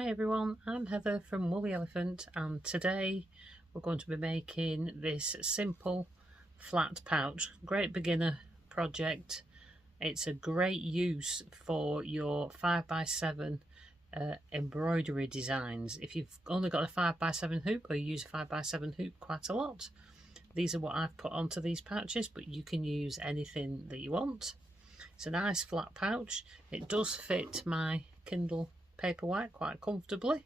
Hi everyone, I'm Heather from Woolly Elephant, and today we're going to be making this simple flat pouch. Great beginner project. It's a great use for your 5x7 embroidery designs. If you've only got a 5x7 hoop or you use a 5x7 hoop quite a lot, these are what I've put onto these pouches, but you can use anything that you want. It's a nice flat pouch. It does fit my Kindle Paperwhite quite comfortably,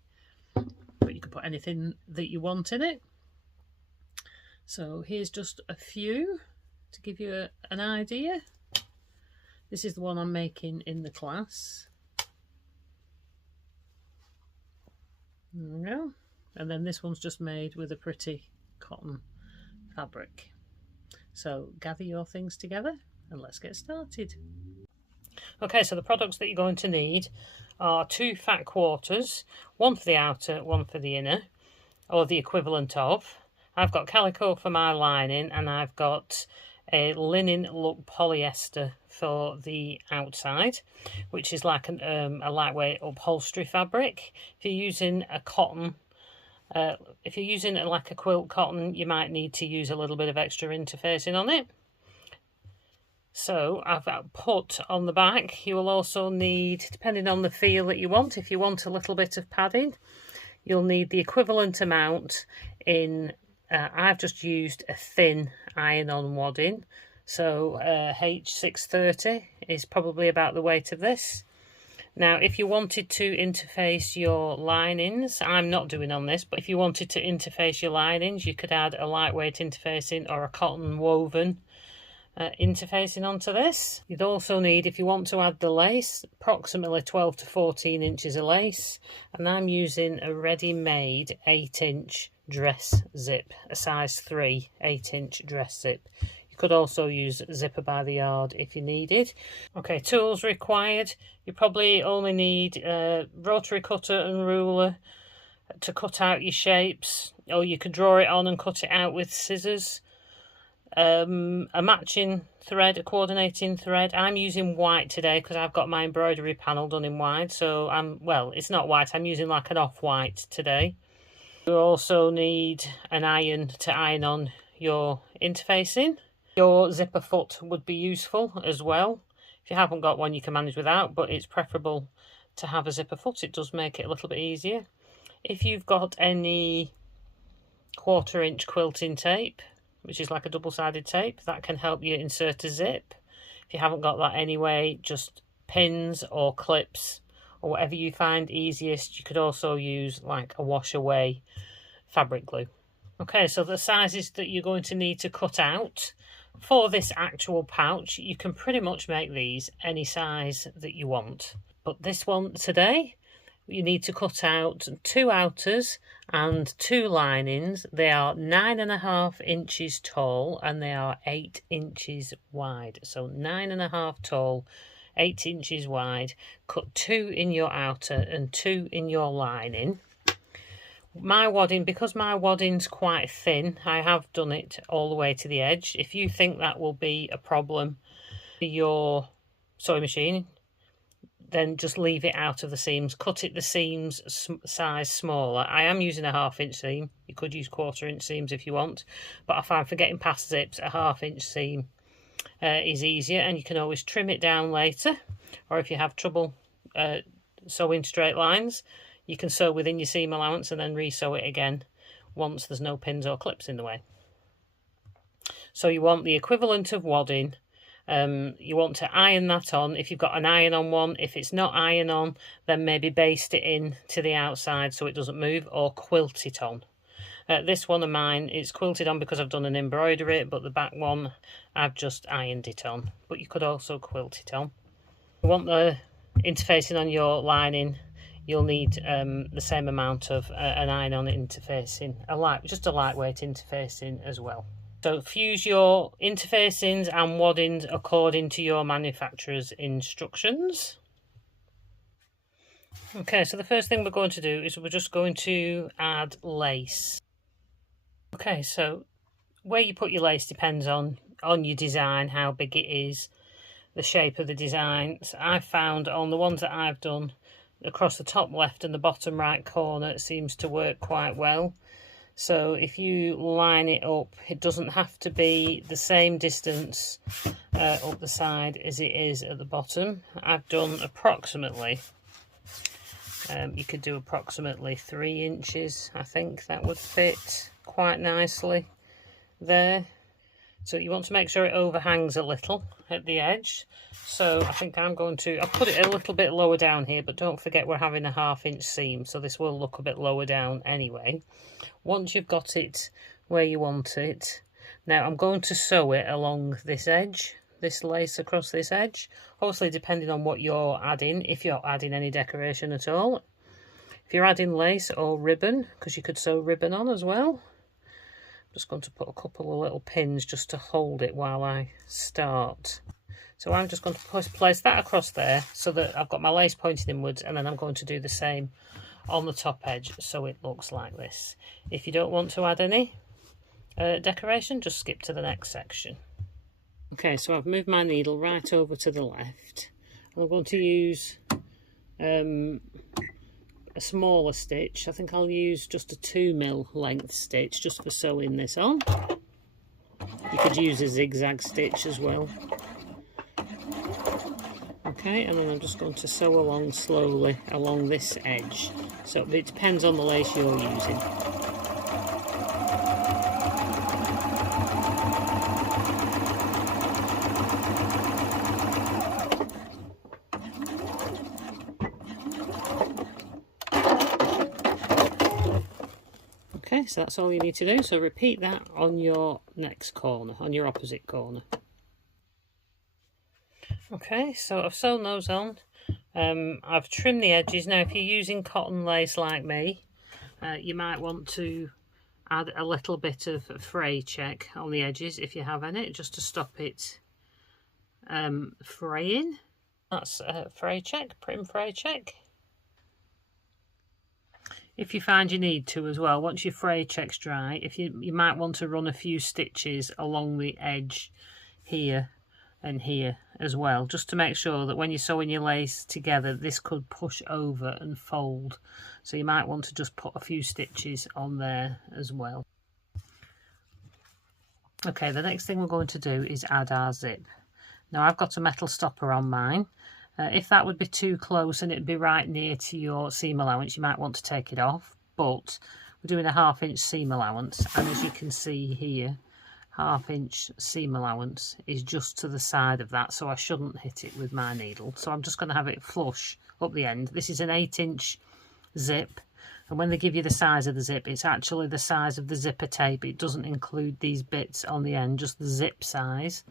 but you can put anything that you want in it. So here's just a few to give you an idea. This is the one I'm making in the class. There we go. And then this one's just made with a pretty cotton fabric. So gather your things together and let's get started. Okay, so the products that you're going to need are 2 fat quarters, one for the outer, one for the inner, or the equivalent of. I've got calico for my lining, and I've got a linen look polyester for the outside, which is like a lightweight upholstery fabric. If you're using a cotton, if you're using like a quilt cotton, you might need to use a little bit of extra interfacing on it. So I've put on the back, you will also need, depending on the feel that you want, if you want a little bit of padding, you'll need the equivalent amount in, I've just used a thin iron-on wadding, so HXWxD is probably about the weight of this. Now, if you wanted to interface your linings, I'm not doing on this, but if you wanted to interface your linings, you could add a lightweight interfacing or a cotton woven interfacing onto this. You'd also need, if you want to add the lace, approximately 12 to 14 inches of lace, and I'm using a ready-made 8-inch dress zip, a size 3 8-inch dress zip. You could also use zipper by the yard if you needed. Okay, tools required. You probably only need a rotary cutter and ruler to cut out your shapes, or you could draw it on and cut it out with scissors. A matching thread, a coordinating thread. I'm using white today because I've got my embroidery panel done in white, so well, it's not white, I'm using like an off-white today. You also need an iron to iron on your interfacing. Your zipper foot would be useful as well. If you haven't got one, you can manage without, but it's preferable to have a zipper foot. It does make it a little bit easier. If you've got any 1/4 inch quilting tape, which is like a double-sided tape, that can help you insert a zip. If you haven't got that anyway, just pins or clips or whatever you find easiest. You could also use like a wash away fabric glue. Okay, so the sizes that you're going to need to cut out for this actual pouch, you can pretty much make these any size that you want. But this one today, you need to cut out 2 outers and 2 linings. They are 9.5 inches tall and they are 8 inches wide. So 9.5 tall, 8 inches wide. Cut 2 in your outer and 2 in your lining. My wadding, because my wadding's quite thin, I have done it all the way to the edge. If you think that will be a problem for your sewing machine, then just leave it out of the seams. Cut it the seams size smaller. I am using a 1/2 inch seam. You could use 1/4 inch seams if you want, but I find for getting past zips, a 1/2 inch seam is easier, and you can always trim it down later. Or if you have trouble sewing straight lines, you can sew within your seam allowance and then re-sew it again once there's no pins or clips in the way. So you want the equivalent of wadding. You want to iron that on if you've got an iron-on one. If it's not iron-on, then maybe baste it in to the outside so it doesn't move, or quilt it on. This one of mine is quilted on because I've done an embroidery, but the back one I've just ironed it on. But you could also quilt it on. You want the interfacing on your lining, you'll need the same amount of an iron-on interfacing, just a lightweight interfacing as well. So fuse your interfacings and waddings according to your manufacturer's instructions. Okay, so the first thing we're going to do is we're just going to add lace. Okay, so where you put your lace depends on your design, how big it is, the shape of the designs. I've found on the ones that I've done, across the top left and the bottom right corner, it seems to work quite well. So if you line it up, it doesn't have to be the same distance up the side as it is at the bottom. I've done approximately, you could do approximately 3 inches. I think that would fit quite nicely there. So you want to make sure it overhangs a little at the edge. So I think I'll put it a little bit lower down here, but don't forget we're having a 1/2 inch seam, so this will look a bit lower down anyway. Once you've got it where you want it, now I'm going to sew it along this edge, this lace across this edge, obviously depending on what you're adding, if you're adding any decoration at all. If you're adding lace or ribbon, because you could sew ribbon on as well. Just going to put a couple of little pins just to hold it while I start. So I'm just going to place that across there so that I've got my lace pointing inwards, and then I'm going to do the same on the top edge so it looks like this. If you don't want to add any decoration, just skip to the next section. Okay, so I've moved my needle right over to the left. I'm going to use a smaller stitch. I think I'll use just a 2mm length stitch just for sewing this on. You could use a zigzag stitch as well. Okay, and then I'm just going to sew along slowly along this edge. So it depends on the lace you're using. Okay, so that's all you need to do. So repeat that on your next corner, on your opposite corner. Okay, so I've sewn those on. I've trimmed the edges. Now, if you're using cotton lace like me, you might want to add a little bit of fray check on the edges if you have any, just to stop it fraying. That's a fray check, prim fray check. If you find you need to as well, once your fray check's dry, you might want to run a few stitches along the edge here and here as well, just to make sure that when you're sewing your lace together, this could push over and fold. So you might want to just put a few stitches on there as well. Okay, the next thing we're going to do is add our zip. Now I've got a metal stopper on mine. If that would be too close and it'd be right near to your seam allowance, you might want to take it off, but we're doing a 1/2 inch seam allowance, and as you can see here, 1/2 inch seam allowance is just to the side of that, so I shouldn't hit it with my needle. So I'm just going to have it flush up the end. This is an 8 inch zip, and when they give you the size of the zip, it's actually the size of the zipper tape. It doesn't include these bits on the end, just the zip size.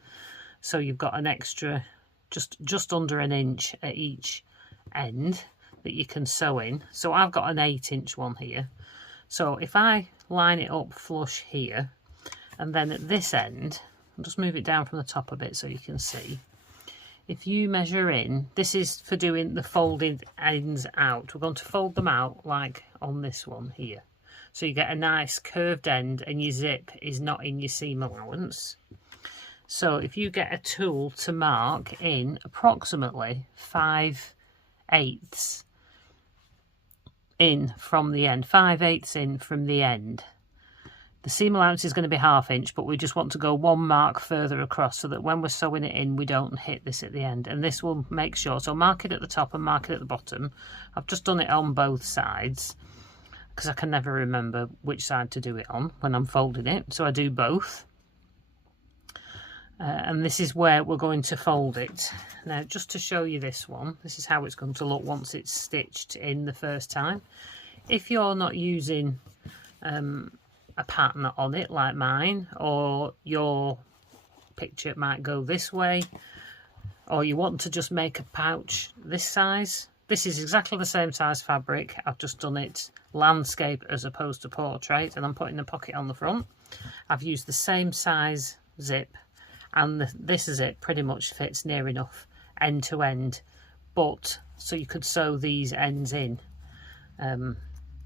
So you've got an extra just under 1 inch at each end that you can sew in. So I've got an 8 inch one here. So if I line it up flush here, and then at this end, I'll just move it down from the top a bit so you can see. If you measure in, this is for doing the folded ends out. We're going to fold them out like on this one here. So you get a nice curved end and your zip is not in your seam allowance. So if you get a tool to mark in approximately 5/8 in from the end, 5/8 in from the end. The seam allowance is going to be 1/2 inch, but we just want to go 1 mark further across so that when we're sewing it in, we don't hit this at the end. And this will make sure, so mark it at the top and mark it at the bottom. I've just done it on both sides because I can never remember which side to do it on when I'm folding it. So I do both. And this is where we're going to fold it. Now, just to show you this one, this is how it's going to look once it's stitched in the first time. If you're not using a pattern on it like mine, or your picture might go this way, or you want to just make a pouch this size, this is exactly the same size fabric. I've just done it landscape as opposed to portrait, and I'm putting a pocket on the front. I've used the same size zip, and this zip pretty much fits near enough end to end, but so you could sew these ends in,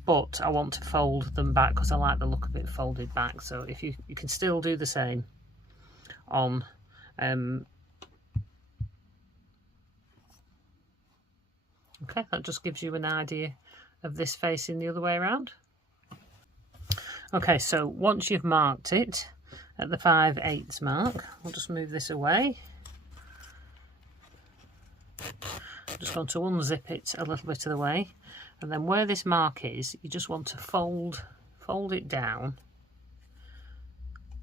but I want to fold them back because I like the look of it folded back. So if you can still do the same on Okay, that just gives you an idea of this facing the other way around. Okay, so once you've marked it at the 5/8 mark, I'll just move this away. I'm just going to unzip it a little bit of the way, and then where this mark is, you just want to fold it down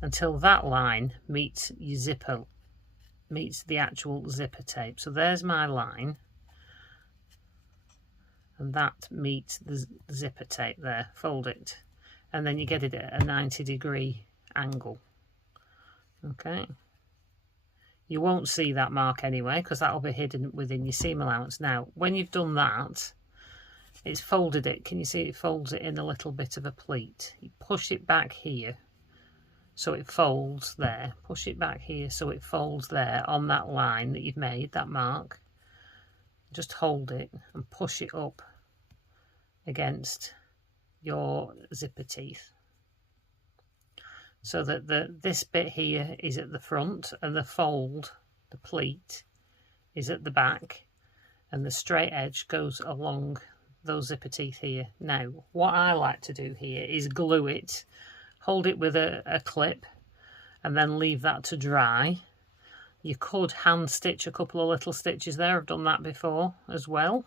until that line meets your zipper, meets the actual zipper tape. So there's my line, and that meets the zipper tape there. Fold it, and then you get it at a 90-degree angle. Okay, you won't see that mark anyway because that'll be hidden within your seam allowance. Now when you've done that, it's folded it. Can you see it folds it in a little bit of a pleat? You push it back here so it folds there. Push it back here so it folds there on that line that you've made, that mark. Just hold it and push it up against your zipper teeth, so that this bit here is at the front and the fold, the pleat, is at the back, and the straight edge goes along those zipper teeth here. Now what I like to do here is glue it, hold it with a clip, and then leave that to dry. You could hand stitch a couple of little stitches there. I've done that before as well.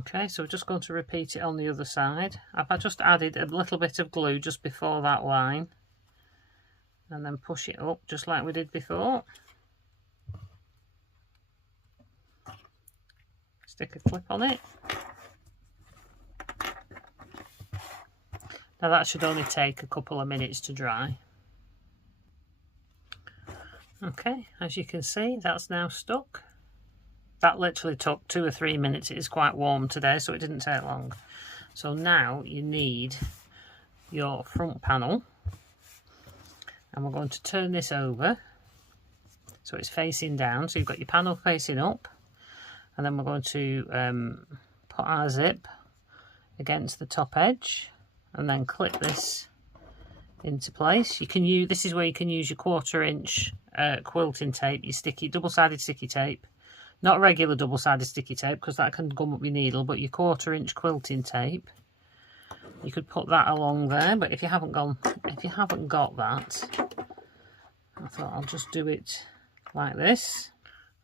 Okay, so we're just going to repeat it on the other side. I've just added a little bit of glue just before that line, and then push it up just like we did before. Stick a clip on it. Now that should only take a couple of minutes to dry. Okay, as you can see, that's now stuck. That literally took 2 or 3 minutes. It is quite warm today, so it didn't take long. So now you need your front panel, and we're going to turn this over so it's facing down. So you've got your panel facing up, and then we're going to put our zip against the top edge and then clip this into place. You can use, this is where you can use your 1/4 inch quilting tape, your sticky, double-sided sticky tape. Not regular double-sided sticky tape because that can gum up your needle, but your 1/4 inch quilting tape, you could put that along there. But if you haven't got that, I thought I'll just do it like this.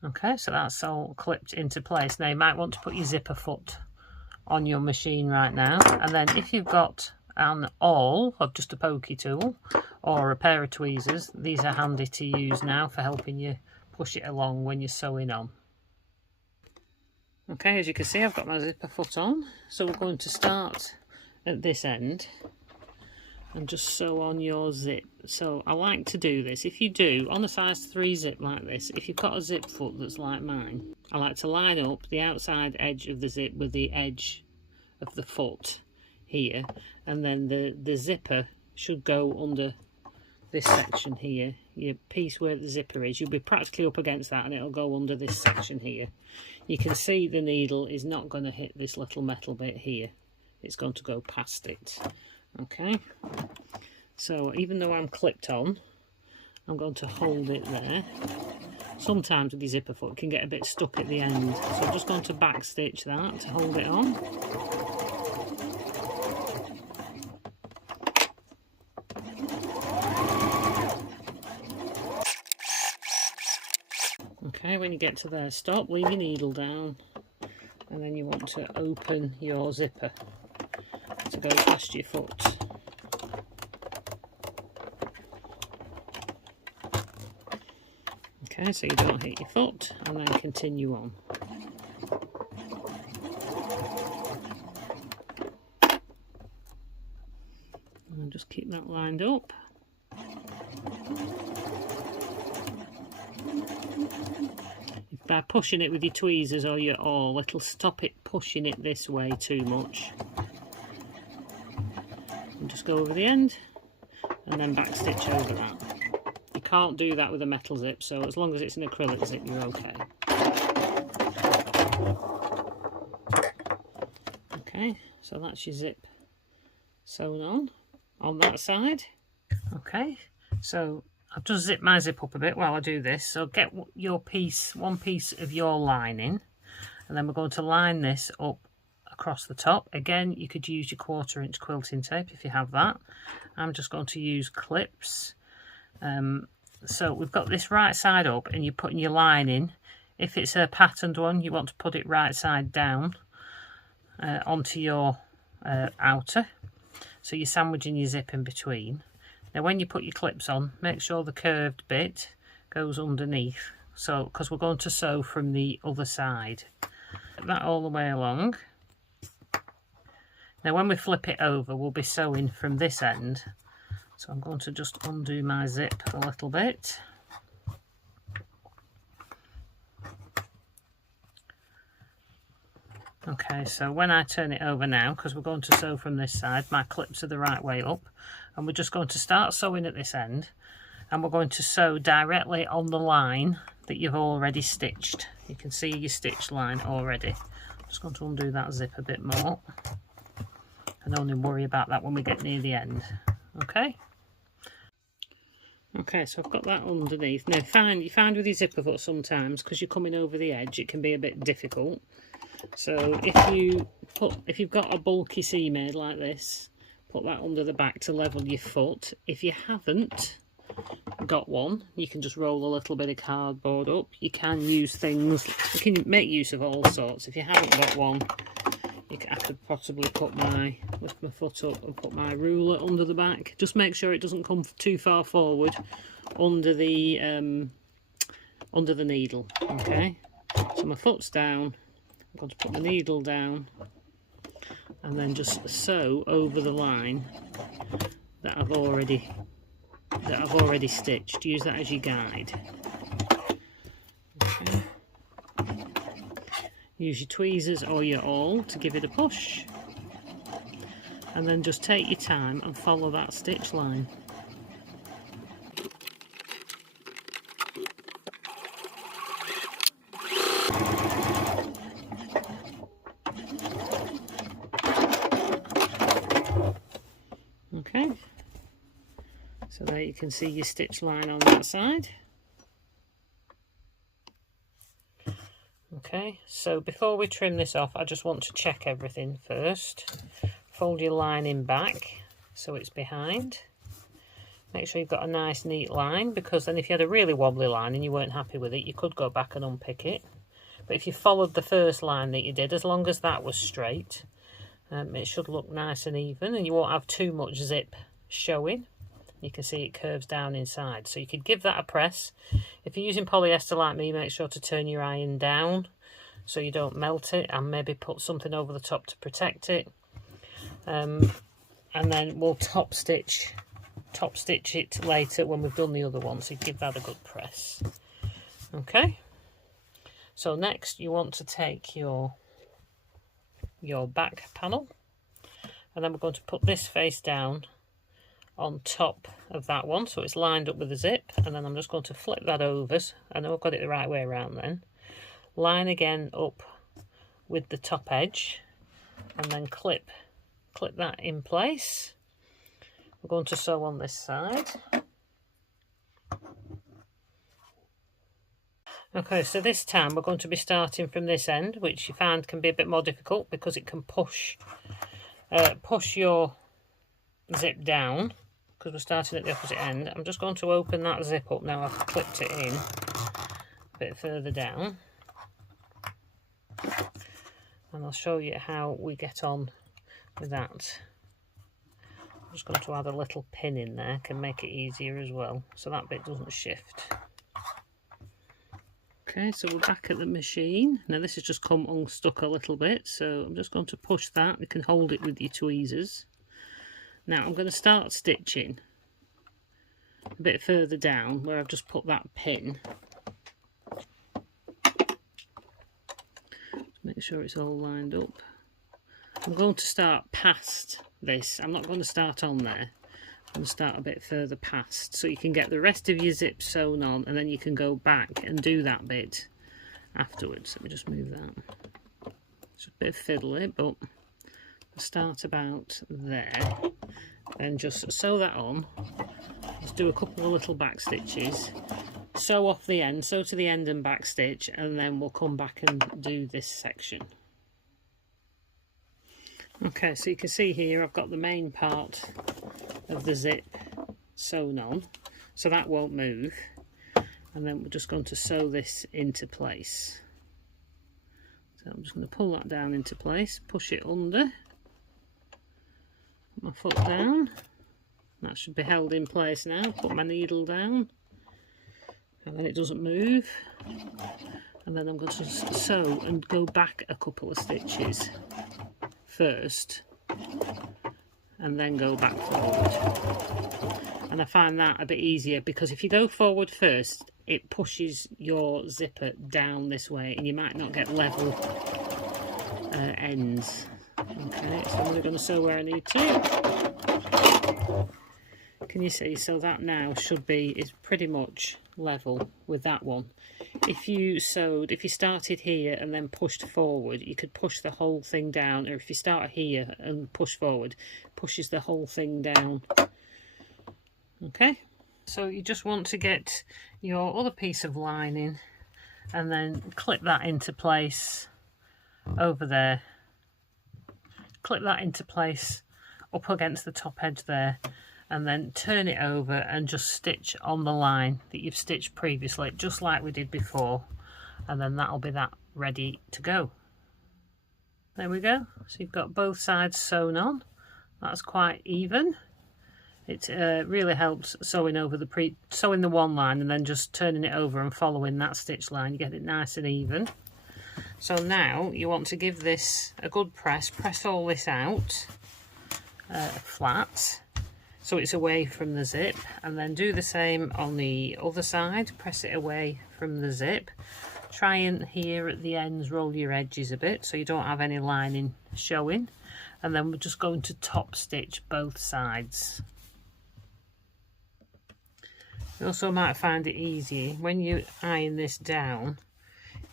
Okay, so that's all clipped into place. Now you might want to put your zipper foot on your machine right now, and then if you've got an awl of just a pokey tool or a pair of tweezers, these are handy to use now for helping you push it along when you're sewing on. Okay, as you can see, I've got my zipper foot on, so we're going to start at this end and just sew on your zip. So I like to do this, if you do on a size 3 zip like this, if you've got a zip foot that's like mine, I like to line up the outside edge of the zip with the edge of the foot here, and then the zipper should go under this section here, your piece where the zipper is. You'll be practically up against that and it'll go under this section here. You can see the needle is not going to hit this little metal bit here, it's going to go past it. Okay, so even though I'm clipped on, I'm going to hold it there. Sometimes with your zipper foot it can get a bit stuck at the end, so I'm just going to back stitch that to hold it on. Okay, when you get to there, stop, leave your needle down, and then you want to open your zipper to go past your foot. Okay, so you don't hit your foot, and then continue on. And just keep that lined up. By pushing it with your tweezers or your awl, it'll stop it pushing it this way too much. And just go over the end and then back stitch over that. You can't do that with a metal zip, so as long as it's an acrylic zip you're okay. Okay, so that's your zip sewn on that side. Okay, so I've just zipped my zip up a bit while I do this. So get your piece, one piece of your lining, and then we're going to line this up across the top. Again, you could use your 1/4 inch quilting tape if you have that. I'm just going to use clips. So we've got this right side up, and you're putting your line in. If it's a patterned one, you want to put it right side down onto your outer. So you're sandwiching your zip in between. Now when you put your clips on, make sure the curved bit goes underneath. So, because we're going to sew from the other side. Put that all the way along. Now when we flip it over, we'll be sewing from this end. So I'm going to just undo my zip a little bit. Okay, so when I turn it over now, because we're going to sew from this side, my clips are the right way up, and we're just going to start sewing at this end, and we're going to sew directly on the line that you've already stitched. You can see your stitch line already. I'm just going to undo that zip a bit more, and only worry about that when we get near the end. Okay. Okay, so I've got that underneath. Now you find with your zipper foot sometimes, because you're coming over the edge, it can be a bit difficult. So if you've got a bulky seam made like this, put that under the back to level your foot. If you haven't got one, you can just roll a little bit of cardboard up. You can use things, you can make use of all sorts. If you haven't got one, I could possibly lift my foot up and put my ruler under the back. Just make sure it doesn't come too far forward under the needle. Okay, so my foot's down. I'm going to put the needle down and then just sew over the line that I've already stitched. Use that as your guide. Okay. Use your tweezers or your awl to give it a push, and then just take your time and follow that stitch line. Okay, so there you can see your stitch line on that side. Okay, so before we trim this off, I just want to check everything first. Fold your lining back so it's behind. Make sure you've got a nice neat line, because then if you had a really wobbly line and you weren't happy with it, you could go back and unpick it. But if you followed the first line that you did, as long as that was straight, it should look nice and even, and you won't have too much zip showing. You can see it curves down inside, so you could give that a press. If you're using polyester like me, make sure to turn your iron down so you don't melt it, and maybe put something over the top to protect it. And then we'll top stitch it later when we've done the other one, so you give that a good press. Okay, so next you want to take your back panel, and then we're going to put this face down on top of that one so it's lined up with the zip, and then I'm just going to flip that over. I know I've got it the right way around then. Line again up with the top edge, and then clip that in place. We're going to sew on this side. Okay, so this time we're going to be starting from this end, which you find can be a bit more difficult because it can push your zip down, because we're starting at the opposite end. I'm just going to open that zip up now. I've clipped it in a bit further down, and I'll show you how we get on with that. I'm just going to add a little pin in there, can make it easier as well, so that bit doesn't shift. Okay, so we're back at the machine. Now this has just come unstuck a little bit, so I'm just going to push that. You can hold it with your tweezers. Now I'm going to start stitching a bit further down where I've just put that pin. Make sure it's all lined up. I'm going to start past this. I'm not going to start on there. I'm going to start a bit further past, so you can get the rest of your zip sewn on, and then you can go back and do that bit afterwards. Let me just move that. It's a bit fiddly, but start about there and just sew that on as just do a couple of little back stitches, sew off the end, sew to the end and back stitch, and then we'll come back and do this section. Okay, so you can see here I've got the main part of the zip sewn on, so that won't move, and then we're just going to sew this into place. So I'm just going to pull that down into place, push it under, put my foot down, that should be held in place now, put my needle down, and then it doesn't move, and then I'm going to sew and go back a couple of stitches first and then go back forward. And I find that a bit easier because if you go forward first, it pushes your zipper down this way and you might not get level ends. Okay, so I'm going to sew where I need to. Can you see? So that now should be, is pretty much level with that one. If you started here and then pushed forward, you could push the whole thing down, or if you start here and push forward, pushes the whole thing down. Okay, so you just want to get your other piece of lining and then clip that into place over there. Clip that into place up against the top edge there, and then turn it over and just stitch on the line that you've stitched previously, just like we did before, and then that'll be that ready to go. There we go. So you've got both sides sewn on. That's quite even. It really helps sewing over sewing the one line and then just turning it over and following that stitch line. You get it nice and even. So now you want to give this a good press all this out flat so it's away from the zip, and then do the same on the other side, press it away from the zip. Try and here at the ends roll your edges a bit so you don't have any lining showing, and then we're just going to top stitch both sides. You also might find it easy when you iron this down,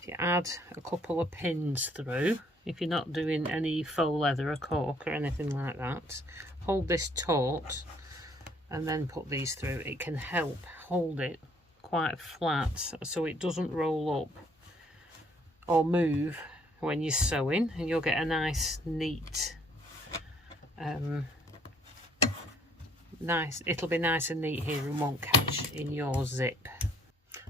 if you add a couple of pins through, if you're not doing any faux leather or cork or anything like that, hold this taut and then put these through. It can help hold it quite flat so it doesn't roll up or move when you're sewing, and you'll get a nice neat it'll be nice and neat here and won't catch in your zip.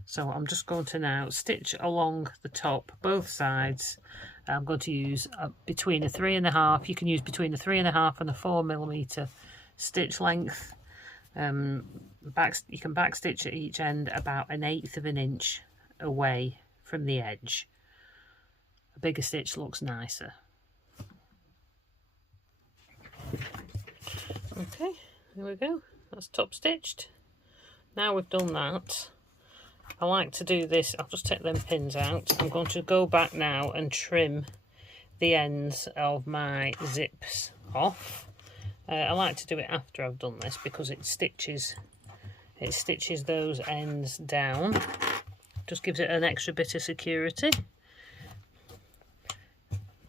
So I'm just going to now stitch along the top both sides. I'm going to use between a 3.5, you can use between a 3.5 and a 4mm stitch length. You can back stitch at each end about 1/8 of an inch away from the edge. A bigger stitch looks nicer. Okay, there we go, that's top stitched. Now we've done that, I like to do this, I'll just take them pins out. I'm going to go back now and trim the ends of my zips off. I like to do it after I've done this because it stitches those ends down, just gives it an extra bit of security,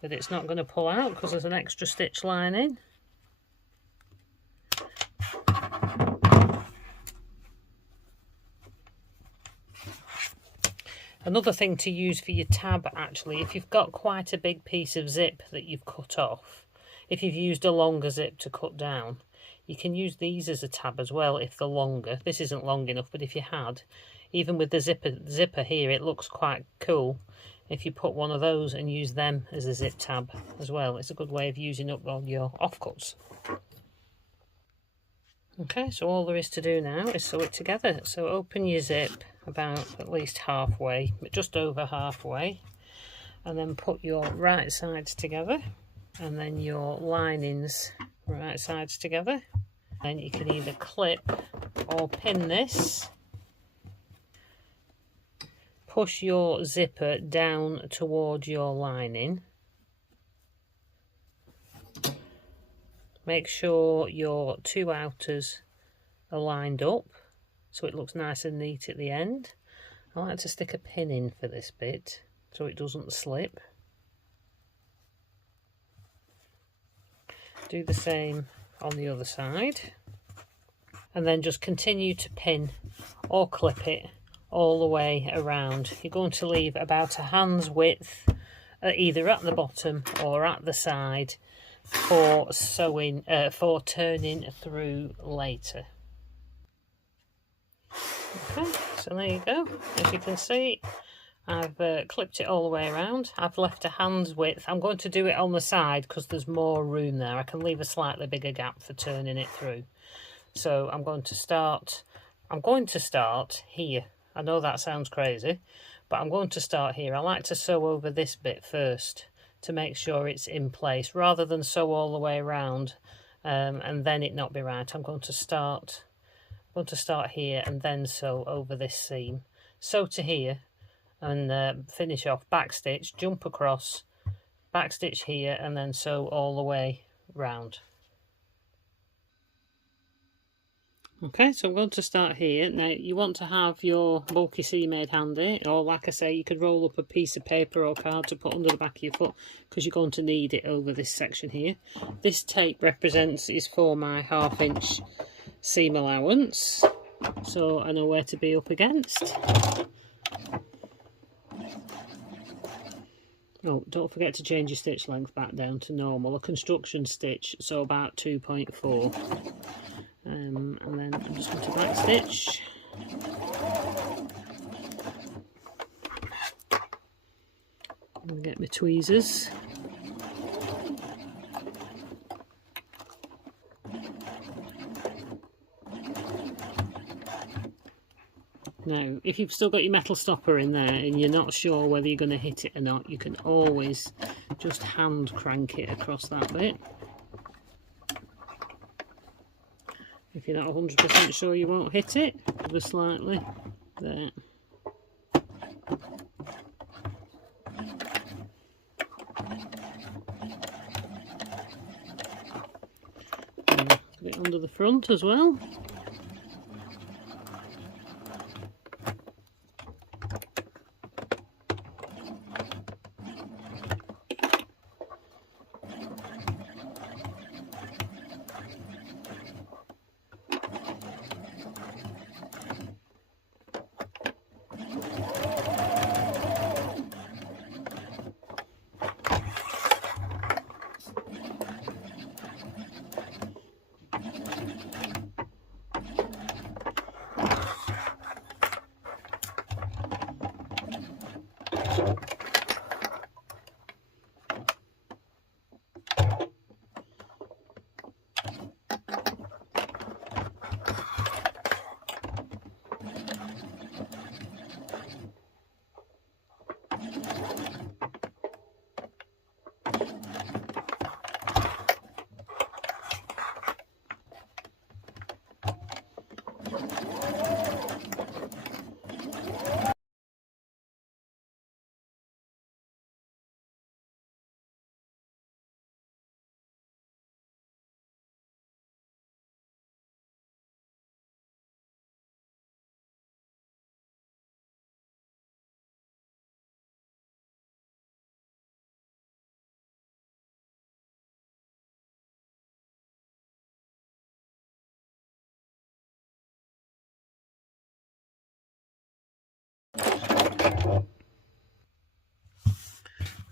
but it's not going to pull out because there's an extra stitch lining. Another thing to use for your tab, actually, if you've got quite a big piece of zip that you've cut off, if you've used a longer zip to cut down, you can use these as a tab as well if they're longer. This isn't long enough, but if you had, even with the zipper here, it looks quite cool if you put one of those and use them as a zip tab as well. It's a good way of using up all your offcuts. Okay, so all there is to do now is sew it together. So open your zip about at least halfway, but just over halfway, and then put your right sides together and then your linings right sides together. Then you can either clip or pin this. Push your zipper down towards your lining. Make sure your two outers are lined up so it looks nice and neat at the end. I like to stick a pin in for this bit so it doesn't slip. Do the same on the other side. and then just continue to pin or clip it all the way around. You're going to leave about a hand's width either at the bottom or at the side for sewing, for turning through later. Okay, so there you go. As you can see, I've clipped it all the way around. I've left a hand's width. I'm going to do it on the side because there's more room there. I can leave a slightly bigger gap for turning it through. So I'm going to start here. I know that sounds crazy, but I'm going to start here. I like to sew over this bit first to make sure it's in place rather than sew all the way around and then it not be right. I'm going to start here and then sew over this seam. Sew to here and finish off, back stitch, jump across, back stitch here, and then sew all the way round. Okay, so I'm going to start here. Now you want to have your bulky seam made handy, or like I say, you could roll up a piece of paper or card to put under the back of your foot because you're going to need it over this section here. This tape is for my 1/2 inch seam allowance, so I know where to be up against. Oh, don't forget to change your stitch length back down to normal, a construction stitch, so about 2.4. And then I'm just going to back stitch. I'm going to get my tweezers. Now, if you've still got your metal stopper in there and you're not sure whether you're going to hit it or not, you can always just hand crank it across that bit. If you're not 100% sure you won't hit it, ever slightly, there. And put it under the front as well.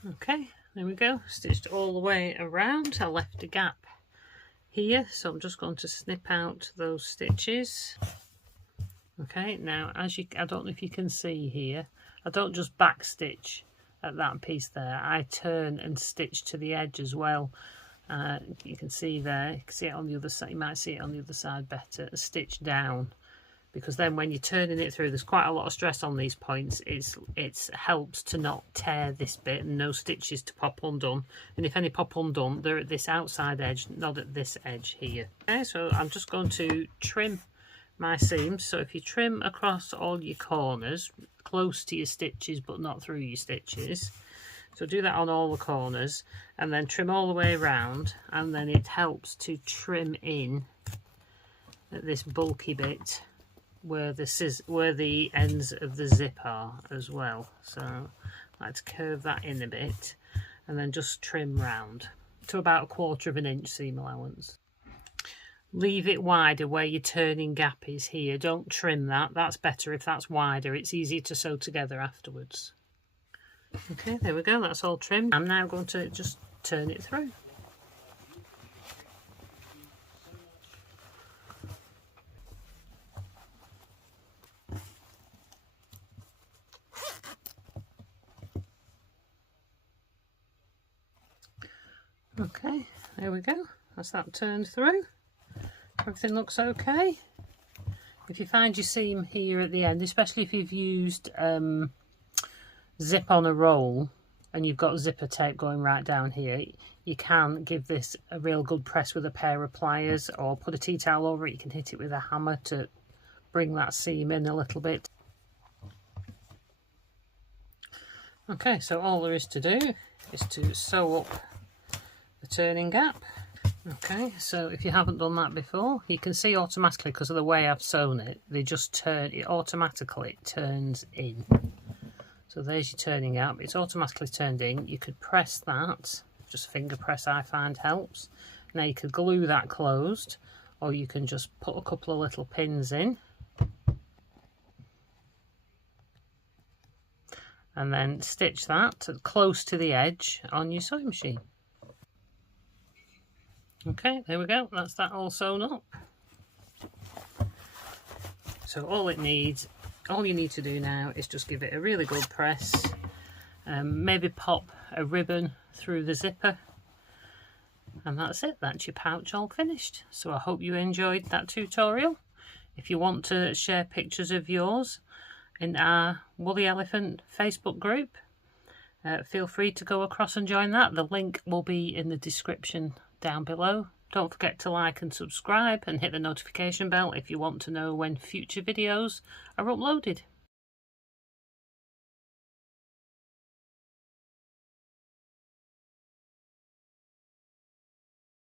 Okay, there we go, stitched all the way around. I left a gap here, so I'm just going to snip out those stitches. Okay, now I don't know if you can see here, I don't just back stitch at that piece there, I turn and stitch to the edge as well. You can see there, you can see it on the other side, you might see it on the other side better, a stitch down, because then when you're turning it through, there's quite a lot of stress on these points. It helps to not tear this bit and no stitches to pop undone, and if any pop undone, they're at this outside edge, not at this edge here. Okay, so I'm just going to trim my seams. So if you trim across all your corners close to your stitches but not through your stitches, so do that on all the corners and then trim all the way around, and then it helps to trim in at this bulky bit where the ends of the zip are as well. So I like to curve that in a bit and then just trim round to about 1/4 of an inch seam allowance. Leave it wider where your turning gap is here. Don't trim that. That's better if that's wider. It's easier to sew together afterwards. Okay, there we go. That's all trimmed. I'm now going to just turn it through. Okay, there we go. That's that turned through. Everything looks okay. If you find your seam here at the end, especially if you've used zip on a roll and you've got zipper tape going right down here, you can give this a real good press with a pair of pliers, or put a tea towel over it. You can hit it with a hammer to bring that seam in a little bit. Okay, so all there is to do is to sew up the turning gap. Okay, so if you haven't done that before, you can see automatically, because of the way I've sewn it, they just turn it automatically, it turns in. So there's your turning gap, it's automatically turned in. You could press that, just finger press I find helps. Now you could glue that closed, or you can just put a couple of little pins in and then stitch that close to the edge on your sewing machine. Okay, there we go, that's that all sewn up. So all you need to do now is just give it a really good press, maybe pop a ribbon through the zipper, and that's it, that's your pouch all finished. So I hope you enjoyed that tutorial. If you want to share pictures of yours in our Woolly Elephant Facebook group, feel free to go across and join that. The link will be in the description down below. Don't forget to like and subscribe and hit the notification bell if you want to know when future videos are uploaded.